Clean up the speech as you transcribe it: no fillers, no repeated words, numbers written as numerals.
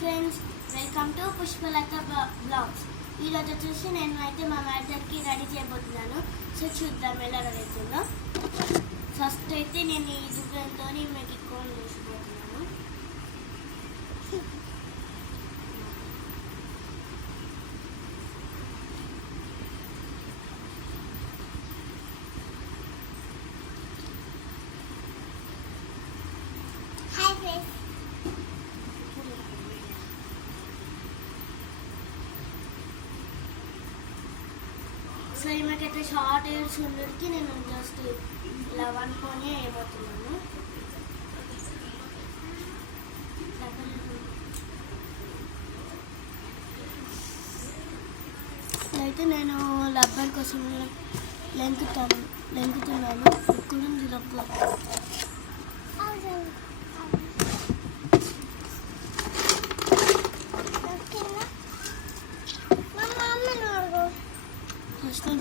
Friends, welcome to Pushpalatha blogs. ఈరోజు వచ్చేసి నేను అయితే మా మ్యాటర్కి రెడీ చేయబోతున్నాను. సో చూద్దాం ఎలా రెడీ అవుతుందో. ఫస్ట్ అయితే నేను ఈ దువ్వెనతో మీకు కోన్ చేసిపోతున్నాను. సో ఈమెకైతే షార్ట్ హెయిర్స్ ఉండడానికి నేను జస్ట్ ఇలా వన్ పోనీ వేయబోతున్నాను. అయితే నేను రబ్బర్ కోసం లెంకుతున్నాను. ఇక్కడుంది రబ్బర్. ఫస్ట్ నుంచి